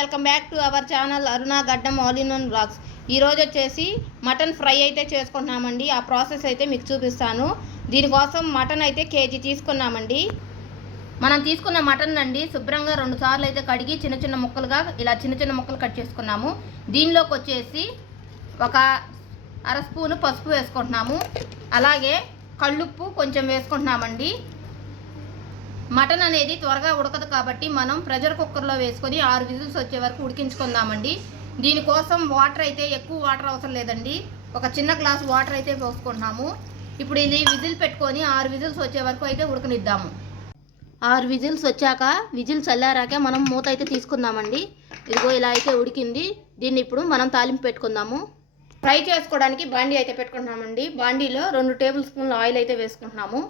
Welcome back to our channel Aruna Gaddam all in one blogs. ఈరోజు వచ్చేసి mutton fry అయితే చేసుకుంటున్నామండి. ఆ ప్రాసెస్ అయితే మీకు చూపిస్తాను. దీనికోసం మటన్ అయితే కేజీ తీసుకున్నామండి. మనం తీసుకున్న మటన్ అండి శుభ్రంగా 2 సార్లు అయితే కడిగి చిన్న చిన్న ముక్కలుగా ఇలా చిన్న చిన్న ముక్కలు కట్ చేసుకున్నాము. దీనిలోకి వచ్చేసి ఒక అర స్పూను పసుపు వేసుకుంటున్నాము. అలాగే కళ్ళుప్పు కొంచెం వేసుకుంటున్నామండి. మటన్ అనేది త్వరగా ఉడకదు కాబట్టి మనం ప్రెషర్ కుక్కర్లో వేసుకొని 6 విజిల్స్ వచ్చే వరకు ఉడికించుకుందామండి. దీనికోసం వాటర్ అయితే ఎక్కువ వాటర్ అవసరం లేదండి. ఒక చిన్న గ్లాస్ వాటర్ అయితే పోసుకుంటున్నాము. ఇప్పుడు ఇది విజిల్ పెట్టుకొని 6 విజిల్స్ వచ్చే వరకు అయితే ఉడకనిద్దాము. 6 విజిల్స్ వచ్చాక విజిల్ చల్లారాక మనం మూత అయితే తీసుకుందామండి. ఇదిగో ఇలా అయితే ఉడికింది. దీన్ని ఇప్పుడు మనం తాలింపు పెట్టుకుందాము. ఫ్రై చేసుకోవడానికి బాండీ అయితే పెట్టుకుంటున్నామండి. బాండీలో 2 టేబుల్ స్పూన్ల ఆయిల్ అయితే వేసుకుంటున్నాము.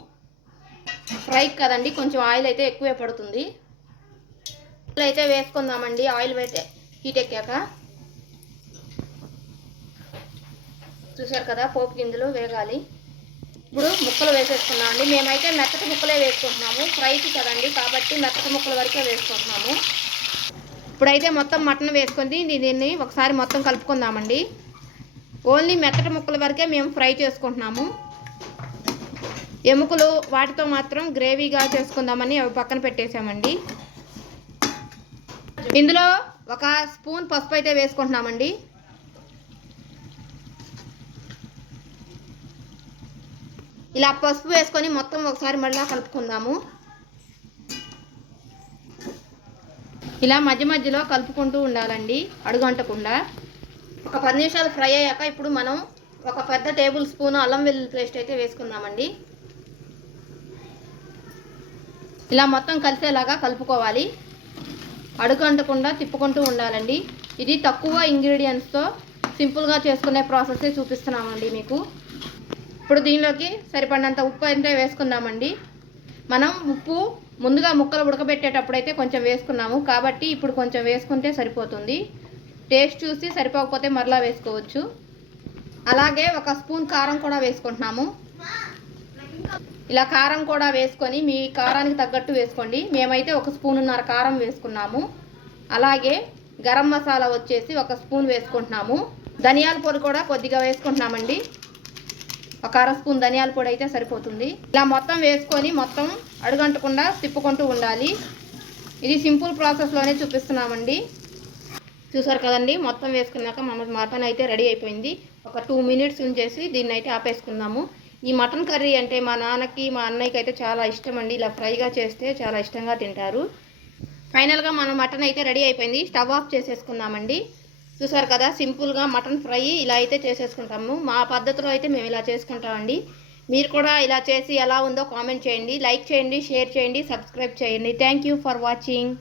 ఫ్రై కదండి, కొంచెం ఆయిల్ అయితే ఎక్కువే పడుతుంది. ఆయిల్ అయితే వేసుకుందామండి. ఆయిల్ అయితే హీట్ ఎక్కాక చూసారు కదా, పోపు గింజలు వేగాలి. ఇప్పుడు ముక్కలు వేసేసుకున్నామండి. మేమైతే మెత్తటి ముక్కలే వేసుకుంటున్నాము. ఫ్రైకి కదండి కాబట్టి మెత్తటి ముక్కల వరకే వేసుకుంటున్నాము. ఇప్పుడైతే మొత్తం మటన్ వేసుకొని దీన్ని ఒకసారి మొత్తం కలుపుకుందామండి. ఓన్లీ మెత్తటి ముక్కల వరకే మేము ఫ్రై చేసుకుంటున్నాము. ఎముకలు వాటితో మాత్రం గ్రేవీగా చేసుకుందామని అవి పక్కన పెట్టేసామండి. ఇందులో ఒక స్పూన్ పసుపు అయితే వేసుకుంటున్నామండి. ఇలా పసుపు వేసుకొని మొత్తం ఒకసారి మళ్ళీ కలుపుకుందాము. ఇలా మధ్య మధ్యలో కలుపుకుంటూ ఉండాలండి, అడుగంటకుండా. ఒక 10 నిమిషాలు ఫ్రై అయ్యాక ఇప్పుడు మనం ఒక పెద్ద టేబుల్ స్పూన్ అల్లం వెల్లుల్లి పేస్ట్ అయితే వేసుకుందామండి. ఇలా మొత్తం కలిసేలాగా కలుపుకోవాలి. అడుగంటకుండా తిప్పుకుంటూ ఉండాలండి. ఇది తక్కువ ఇంగ్రీడియంట్స్తో సింపుల్గా చేసుకునే ప్రాసెస్ చూపిస్తున్నామండి మీకు. ఇప్పుడు దీనిలోకి సరిపడినంత ఉప్పు అయితే వేసుకుందామండి. మనం ఉప్పు ముందుగా ముక్కలు ఉడకబెట్టేటప్పుడు అయితే కొంచెం వేసుకున్నాము కాబట్టి ఇప్పుడు కొంచెం వేసుకుంటే సరిపోతుంది. టేస్ట్ చూసి సరిపోకపోతే మరలా వేసుకోవచ్చు. అలాగే ఒక స్పూన్ కారం కూడా వేసుకుంటున్నాము. ఇలా కారం కూడా వేసుకొని మీ కారానికి తగ్గట్టు వేసుకోండి. మేమైతే 1 స్పూనున్నర కారం వేసుకున్నాము. అలాగే గరం మసాలా వచ్చేసి 1 స్పూన్ వేసుకుంటున్నాము. ధనియాల పొడి కూడా కొద్దిగా వేసుకుంటున్నామండి. ఒక అర స్పూన్ ధనియాల పొడి అయితే సరిపోతుంది. ఇలా మొత్తం వేసుకొని మొత్తం అడుగంటకుండా తిప్పుకుంటూ ఉండాలి. ఇది సింపుల్ ప్రాసెస్లోనే చూపిస్తున్నామండి. చూసారు కదండి, మొత్తం వేసుకున్నాక మటన్ అయితే రెడీ అయిపోయింది. ఒక 2 మినిట్స్ ఉంచేసి దీన్ని అయితే ఆపేసుకుందాము. ఈ మటన్ కర్రీ అంటే మా నాన్నకి మా అన్నయ్యకి అయితే చాలా ఇష్టం అండి. ఇలా ఫ్రైగా చేస్తే చాలా ఇష్టంగా తింటారు. ఫైనల్గా మన మటన్ అయితే రెడీ అయిపోయింది. స్టవ్ ఆఫ్ చేసేసుకుందామండి. చూసారు కదా, సింపుల్గా మటన్ ఫ్రై ఇలా అయితే చేసేసుకుంటాము. మా పద్ధతిలో అయితే మేము ఇలా చేసుకుంటామండి. మీరు కూడా ఇలా చేసి ఎలా ఉందో కామెంట్ చేయండి, లైక్ చేయండి, షేర్ చేయండి, సబ్స్క్రైబ్ చేయండి. Thank you for watching.